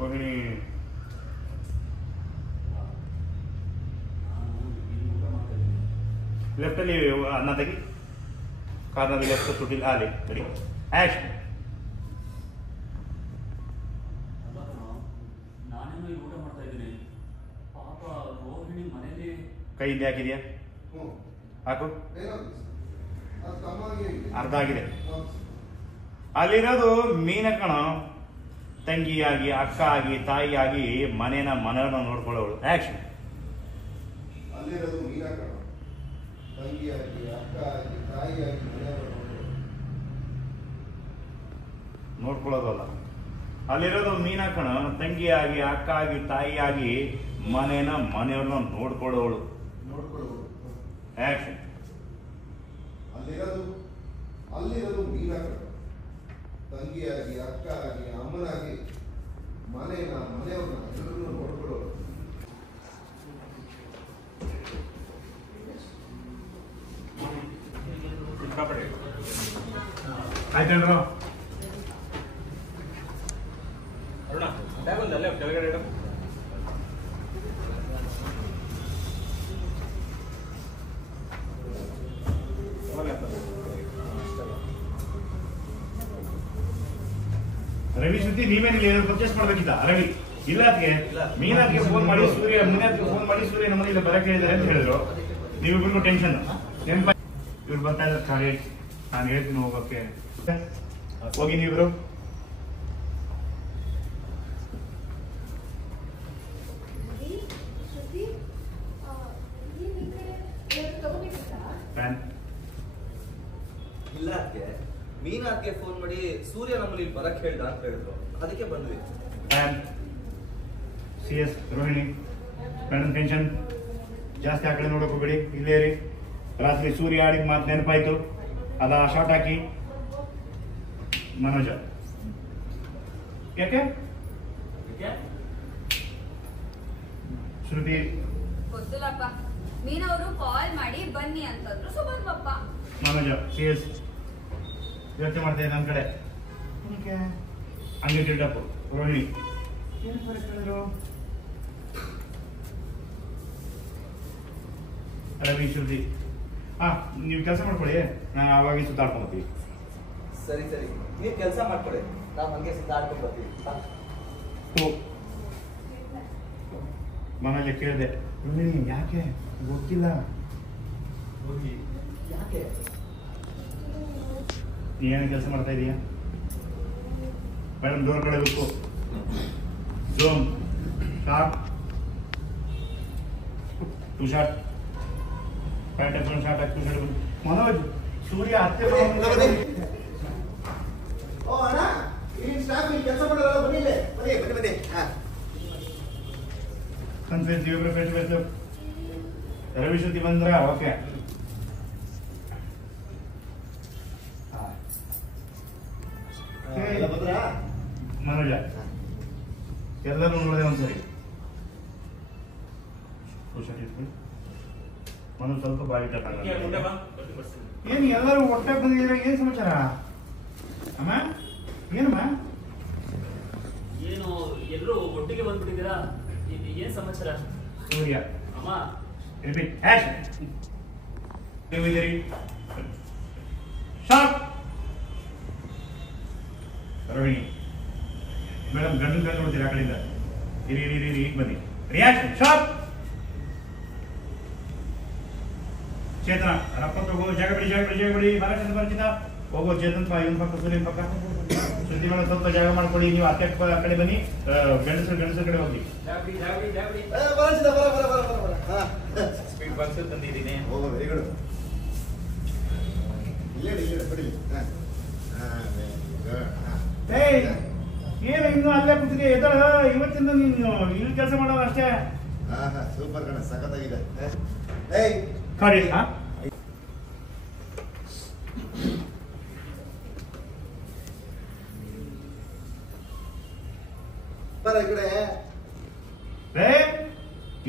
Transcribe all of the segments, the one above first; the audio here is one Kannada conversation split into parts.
ರೋಹಿಣಿ ಲೆಫ್ಟ್ ಅಲ್ಲಿ ಅನ್ನ ತೆಗಿ ಕಾರ್ನರ್ ಲೆಫ್ಟ್ ತುಟಿಲ್ ಆಲಿ ರೆಡಿ ಆಕ್ಷನ್. ನಾನೇನೋ ಊಟ ಮಾಡ್ತಾ ಇದ್ದೀನಿ. ಪಾಪ ರೋಹಿಣಿ ಮನೇಲಿ ಕೈ ಹಿಂದೆ ಹಾಕಿದ್ಯಾ? ಹಾಕು. ಅರ್ಧ ಆಗಿದೆ. ಅಲ್ಲಿರೋದು ಮೀನ ಕಣ. ತಂಗಿಯಾಗಿ, ಅಕ್ಕ ಆಗಿ, ತಾಯಿಯಾಗಿ ಮನೆಯನ್ನ ನೋಡ್ಕೊಳ್ಳೋಳು. ಆಕ್ಷನ್. ಅಲ್ಲಿರೋದು ಮೀನ ಕಣ. ತಂಗಿಯಾಗಿ, ಅಕ್ಕ ಆಗಿ, ತಾಯಿಯಾಗಿ ನೋಡ್ಕೊಳ್ಳೋದಲ್ಲ. ಅಲ್ಲಿರೋದು ಮೀನ ಕಣ. ತಂಗಿಯಾಗಿ, ಅಕ್ಕ ಆಗಿ, ತಾಯಿಯಾಗಿ ಮನೆಯವ್ರನ್ನ ನೋಡ್ಕೊಳ್ಳೋಳು. ಆಕ್ಷನ್. ಅಲ್ಲಿರೋದು ಮೀನ ಕಣ. ತಂಗಿಯಾಗಿ, ಅಕ್ಕ ಆಗಿ, ಅಮ್ಮನಾಗಿ ಮನೆಯವ್ರನ್ನ ಎಲ್ಲರನ್ನು ನೋಡ್ಕೊಳ್ಳೋರು. ಆಯ್ತೇನ್ರು? ಅರುಣ ಬ್ಯಾಗ್ ಒಂದು ಅಲ್ಲೇ ಕೆಳಗಡೆ ಇಡು. ರವಿ ಸುದ್ದಿ ನೀವೇನಿಲ್ಲ ಏನಾದ್ರು ಪರ್ಚೇಸ್ ಮಾಡ್ಬೇಕಿತ್ತ? ರವಿ ಇಲ್ಲ ಅದಕ್ಕೆ ಮೀನಾತ್ಗೆ ಫೋನ್ ಮಾಡಿ ಸೂರ್ಯ ನಮ್ಮನೆ ಬರಕ್ಕೆ ಹೇಳಿದ್ದಾರೆ ಅಂತ ಹೇಳಿದ್ರು. ನೀವಿಬ್ರಿಗೂ ಟೆನ್ಷನ್. ಇವ್ರು ಬರ್ತಾ ಇದ್ದಾರೆ ಕಾರ್ ನಾನು ಹೇಳ್ತೀನಿ ಹೋಗೋಕೆ. ಹೋಗಿ ನೀವಿಬ್ರು. ಇಲ್ಲ ಅದಕ್ಕೆ ಮೀನಾತ್ಗೆ ಫೋನ್ ಮಾಡಿ ಸೂರ್ಯ ನಮ್ಮಲ್ಲಿ ಬರಕ್ ಹೇಳ್ದ ಅಂತ ಹೇಳಿದ್ರು, ಅದಕ್ಕೆ ಬಂದ್ವಿ. CS ರೋಹಿಣಿ ಮೇಡಮ್ ಟೆನ್ಷನ್ ಜಾಸ್ತಿ ಆ ಕಡೆ ನೋಡಕ್ ಹೋಗ್ಬೇಡಿ, ಇಲ್ಲೇ ರೀ. ರಾತ್ರಿ ಸೂರ್ಯ ಆಡಿದ ಮಾತು ನೆನಪಾಯ್ತು, ಅದ ಶಾರ್ಟ್ ಹಾಕಿ. ಮನೋಜ ಯಾಕೆ ಶ್ರುತಿ ಗೊತ್ತಿಲ್ಲಪ್ಪ. ಮೀನವರು ಕಾಲ್ ಮಾಡಿ ಬನ್ನಿ ಅಂತಂದ್ರು, ಸೊ ಬಂದ್ವಪ್ಪ. ಮನೋಜ CS ಯೋಚನೆ ಮಾಡ್ತಾ ನನ್ನ ಕಡೆ ಹಂಗೆ ಟಿಲ್ಡಪ್. ರೋಹಿಣಿ ಏನು ಹೇಳಿದ್ರು? ರವಿ ಶ್ರುತಿ ನೀವು ಕೆಲಸ ಮಾಡ್ಕೊಳ್ಳಿ, ನಾನು ಆವಾಗ ಸುತ್ತಾಡ್ಕೊಂಡ್ಬರ್ತೀವಿ. ಸರಿ ಸರಿ, ನೀವು ಕೆಲಸ ಮಾಡ್ಕೊಳ್ಳಿ, ನಾವು ಹಂಗೆ ಸುತ್ತಾಡ್ಕೊಂಡು ಬರ್ತೀವಿ. ಮನೇಲಿ ಕೇಳಿದೆ, ರೋಹಿಣಿ ಯಾಕೆ ಗೊತ್ತಿಲ್ಲ? ಯಾಕೆ ನೀವೇನು ಕೆಲಸ ಮಾಡ್ತಾ ಇದೀಯಾ? ಮೇಡಮ್ ಡೋರ್ ಕಡೆ ಹೋಗ್ತು. Zoom short to short pant ಹಾಕೊಂಡು ಶಾರ್ಟ್ ಹಾಕಿ ಟು ಶಾರ್ಟ್. ಮನೋಜ್ ಸೂರ್ಯ ಅತ್ತೆ ಕೆಲಸ ಮಾಡೋಲ್ಲ, ಬನ್ನಿ ಬನ್ನಿ. ಕನ್ಫ್ಯೂಸ್ ಇವ್ರ ಫೇಸ್ ಫೇಸ್. ರವಿ ಶ್ರುತಿ ಬಂದ್ರ ಓಕೆ. ಮನೋಜ ಎಲ್ಲರೂ ನೋಡಿದೆ ಒಂದ್ಸರಿ. ಮನೋಜ್ ಸ್ವಲ್ಪ ಬಾಯಿ ಏನು ಎಲ್ಲರೂ ಒಟ್ಟಾಗಿ ಬಂದಿದ್ದೀರ? ಏನ್ ಸಮಾಚಾರ ಅಮ್ಮ? ಏನಮ್ಮ? ಏನು ಎಲ್ಲರೂ ಒಟ್ಟಿಗೆ ಬಂದ್ಬಿಟ್ಟಿದ್ದೀರಾ? ಏನ್ ಸಮಾಚಾರ? ಸೂರ್ಯ ಅಮ್ಮ ರಿಪೀಟ್ ಆಕ್ಷನ್. ನೀವಿದ್ದೀರಿ ಶಾರ್ಟ್. ರೋಹಿಣಿ ಮೇಡಮ್ ಗಂಡು ನೋಡ್ತೀರಾ ಆ ಕಡೆಯಿಂದ? ಇರಿ ಇರಿ ಇರಿ ಈಗ ಬನ್ನಿ. Reaction short. ಚೇತನ ರಪ್ಪ ಹೋಗೋ ಜಾಗ ಬಿಡಿ ಬರಚಿಂದ ಹೋಗೋ. ಚೇತನ್ ಇವನ್ ಪಕ್ಕ ಸೂರ್ಯನ್ ಪಕ್ಕ. ಸುದ್ದಿ ಮಾಡೋ ಸ್ವಲ್ಪ ಜಾಗ ಮಾಡ್ಕೊಳ್ಳಿ. ನೀವು ಅತ್ತೆ ಆ ಕಡೆ ಬನ್ನಿ, ಗಂಡಸರ ಕಡೆ ಹೋಗಿ. ಸ್ಪೀಡ್ ಬಾಕ್ಸ್ ತಂದಿದ್ದೀನಿ. Very good. ಏನು ಇನ್ನು ಅಲ್ಲೇ ಕೂತಿದೆ? ಎದಳ ಇವತ್ತಿಂದ ನೀನು ಇಲ್ಲಿ ಕೆಲಸ ಮಾಡೋದು ಅಷ್ಟೇ. ಸೂಪರ್ ಕಣ, ಸಖತ್ತಾಗಿದೆ. ಕಡಿ ಬರ ಈ ಕಡೆ.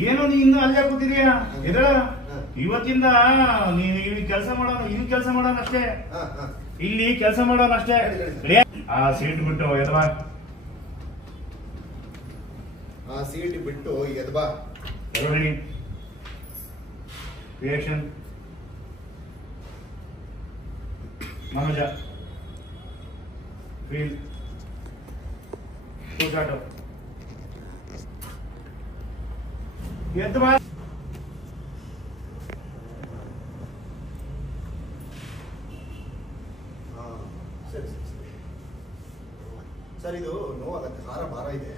ಏನು ನೀ ಇನ್ನು ಅಲ್ಲೇ ಕೂತಿದೀಯಾ? ಎದಳ ಇವತ್ತಿಂದ ನೀನು ಇಲ್ಲಿ ಕೆಲಸ ಮಾಡೋಣ ಅಷ್ಟೇ. ಇಲ್ಲಿ ಕೆಲಸ ಮಾಡೋಣ ಅಷ್ಟೇ. ಆ ಸೀಟ್ ಬಿಟ್ಟು ಎದವಾ ಆ ಸೀಟ್ ಬಿಟ್ಟು ಎದ್ ಬಾ. ರೋಹಿಣಿ ರಿಯಾಕ್ಷನ್. ಮನೋಜ ಫೀಲ್ ಕೂಗಾಟು ಎದ್ದು ಬಾ. ಸರಿ ಸರಿ ಸರಿ ಸರ್, ಇದು ನೋವಾಗತ್ತೆ. ಹಾರ ಭಾರ ಇದೆ,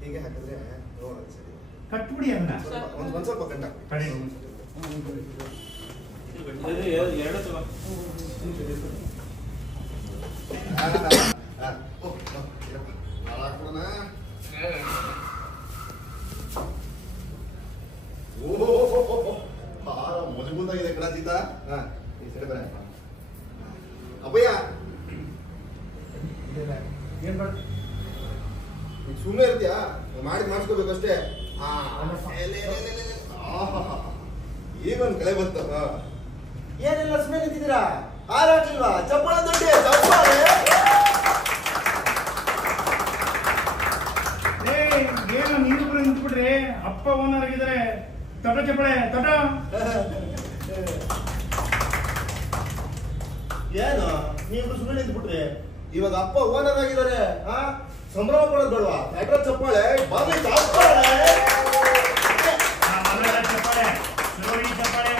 ಹೀಗೆ ಹಾಕಿದ್ರೆ ನೋವಾಗತ್ತೆ. ಸರಿ, ಕಟ್ಬಿಡಿ ಅದನ್ನ. ಒಂದ್ ಸ್ವಲ್ಪ ಗಂಡ ಕಡಿ. ಎರಡು ಸಲ ಮಜಬೂತಾಗಿದೆ ಕಣಜಿತ. ಅಭಯ ಸುಮ್ಮನೆ ಇರ್ತೀಯಾ? ಮಾಡಿಸ್ಕೋಬೇಕಷ್ಟೇ. ಈಗ ಒಂದ್ ಕಳೆ ಬಂತ. ಏನೆಲ್ಲ ಸುಮ್ಮನೆ ನಿಂತಿದ್ದೀರಾ? ಹಾರಾಗ್ಲಿಲ್ವಾ? ಚಪ್ಪಾಳೆ ದೊಡ್ಡ ಚಪ್ಪಾಳೆ. ಏನು ನೀವಿಬ್ರು ನಿಂತ್ಬಿಟ್ರಿ? ಅಪ್ಪ ಓನರ್ ಆಗಿದ್ದಾರೆ. ತೊಟ ಚಪ್ಪಳೆ ತೊಟ. ಏನು ನೀವು ಸುಮ್ಮನೆ ನಿಂತ್ಬಿಟ್ರಿ? ಇವಾಗ ಅಪ್ಪ ಓನರ್ ಆಗಿದ್ದಾರೆ. ಸಂಭ್ರಮ ಪಡೋದು ಬೇಡವಾ? ಅಡ್ರ ಚಪ್ಪಾಳೆ, ಬಾಗಿ ಚಪ್ಪಾಳೆ. ಚಪ್ಪಾಳೆ ರೋಹಿಣಿ ಚಪ್ಪಾಳೆ.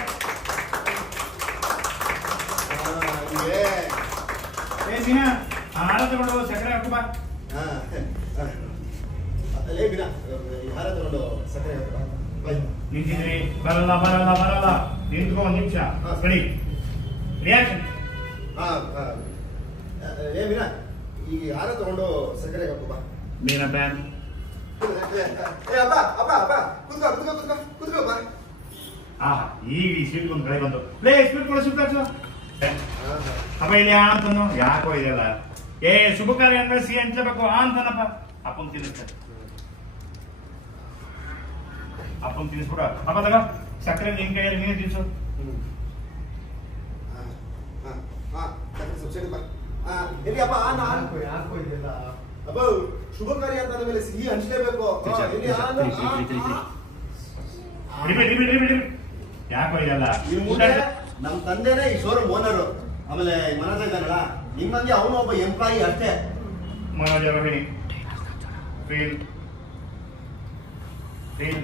ಮೀನಾ ಹಾರ ತಗೊಂಡು ಸಕ್ಕರೆ ಹಾಕು ಬಾ. ಅಲ್ಲೇ ಬಿನ ಹಾರ ತಗೊಂಡು ಸಕ್ಕರೆ ನಿಂತಿದ್ರಿ. ಬರಲ್ಲ ಬರಲ್ಲ ಬರಲ್ಲ. ನಿಂತ್ಕೊ ಒಂದ್ ನಿಮಿಷ. Ready reaction. ಏ ಮೀನಾ, ಈ ಹಾರ ತಗೊಂಡು ಸಕ್ಕರೆ ಹಾಕು ಬಾ. ಮೀನಾ ಬ್ಯಾನ್. ಏ ಅಪ್ಪ ಅಪ್ಪ ಅಪ್ಪ ಕುತ್ಕೋ ಕುತ್ಕೋ ಕುತ್ಕೋ ಕುತ್ಕೋ ಬಾ. ಆಹಾ, ಈಗ ಈ ಸ್ವೀಟ್ ಒಂದು ಕಡೆ ಬಂತು. ಲೇ ಸ್ವೀಟ್ ಕೊಡ ಸುತ್ತಾಡ್ಸು. ಅಪ್ಪ ಇಲ್ಲಿ ಆ ಅಂತನು ಯಾಕೋ ಇದೆಯಲ್ಲ. ಏ ಶುಭ ಕಾರ್ಯ ಅಂದ್ರೆ ಸಿ ಹಂಚಬೇಕು ಆ ಅಂತನಪ್ಪ. ಅಪ್ಪನ್ ತಿನ್ನಿಸ್ತಾರೆ. ಅಪ್ಪನ್ ತಿನ್ನಿಸ್ಬಿಡ. ಅಪ್ಪ ತಗ ಸಕ್ಕರೆ ನಿನ್ ಕೈಯಲ್ಲಿ ನೀನು ತಿನ್ಸು. ಸಬ್ಸಿಡಿ ಬಾ. ಎಲ್ಲಿ ಅಪ್ಪ ಯಾಕೋ ಇದೆಯಲ್ಲ. ಅಪ್ಪ ಶುಭ ಕಾರ್ಯ ಅಂತ ಮೇಲೆ ಸಿಹಿ ಹಂಚಲೇಬೇಕು. ಯಾಕೋ ಇದೆಯಲ್ಲ. ನಮ್ ತಂದೆನೇ ಈ ಶೋರೂಮ್ ಓನರು. ಆಮೇಲೆ ಮನೋಜ ಇದ್ದಾನಲ್ಲ, ನಿಮ್ಮಂಗೆ ಅವನು ಒಬ್ಬ ಎಂಪ್ಲಾಯಿ ಅಷ್ಟೇ. Manoj Rohini feel feel.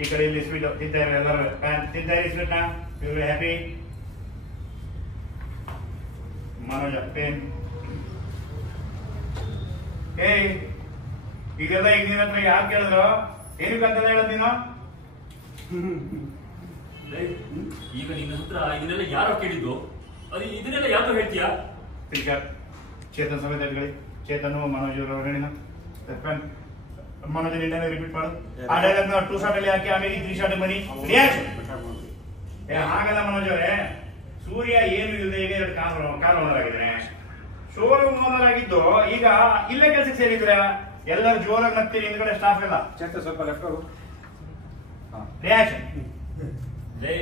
ಈ ಕಡೆ ಇಲ್ಲಿ ಸ್ವೀಟ್ ತಿಂತಾರೆ ಎಲ್ಲರೂ. ತಿಂತಾರೆ ಸ್ವೀಟ್ ನ. ಇವರು ಹ್ಯಾಪಿ. ಮನೋಜ ಪೇನ್. ಏಯ್ ಇದೆಲ್ಲ ಈಗ ನಿನ್ನ ಹತ್ರ ಯಾರು ಕೇಳಿದ್ರು? ಏನಕ್ಕಂತೆಲ್ಲ ಹೇಳೋದು ನೀನು? ಈಗ ನಿನ್ನ ಹತ್ರ ಇದನ್ನೆಲ್ಲ ಯಾರೋ ಕೇಳಿದ್ದು? ಅದು ಇದನ್ನೆಲ್ಲ ಯಾಕೋ ಹೇಳ್ತೀಯಾ? ಟೀಚರ್ ಚೇತನ್ ಸಮೇತ ಹೇಳಿ. ಚೇತನು ಮನೋಜ್ ರೋಹಿಣಿನ ಮನೋಜ್ ನಿನ್ನೆ ರಿಪೀಟ್ ಮಾಡು. ಆ ಡೈಲಾಗ್ 2 ಶಾಟ್ ಅಲ್ಲಿ ಹಾಕಿ ಆಮೇಲೆ 3 ಶಾಟ್ ಬನ್ನಿ. ಹಾಗಲ್ಲ ಮನೋಜ್ ಅವರೇ, ಸೂರ್ಯ ಏನು ಇಲ್ಲದೆ ಈಗ 2 ಕಾರ್ ಓನರ್ ಆಗಿದ್ದಾನೆ. ಶೋರೂಮ್ ಓನರ್ ಆಗಿದ್ದು ಈಗ ಇಲ್ಲೇ ಕೆಲಸಕ್ಕೆ ಸೇರಿದ್ರೆ ಎಲ್ಲರೂ ಜೋರಾಗಿ ನಗ್ತೀರಿ. ಹಿಂದ್ಗಡೆ ಸ್ಟಾಫ್ ಎಲ್ಲ ಸ್ವಲ್ಪ ಲೆಫ್ಟ್ ರಿಯಾಕ್ಷನ್. ಲೇ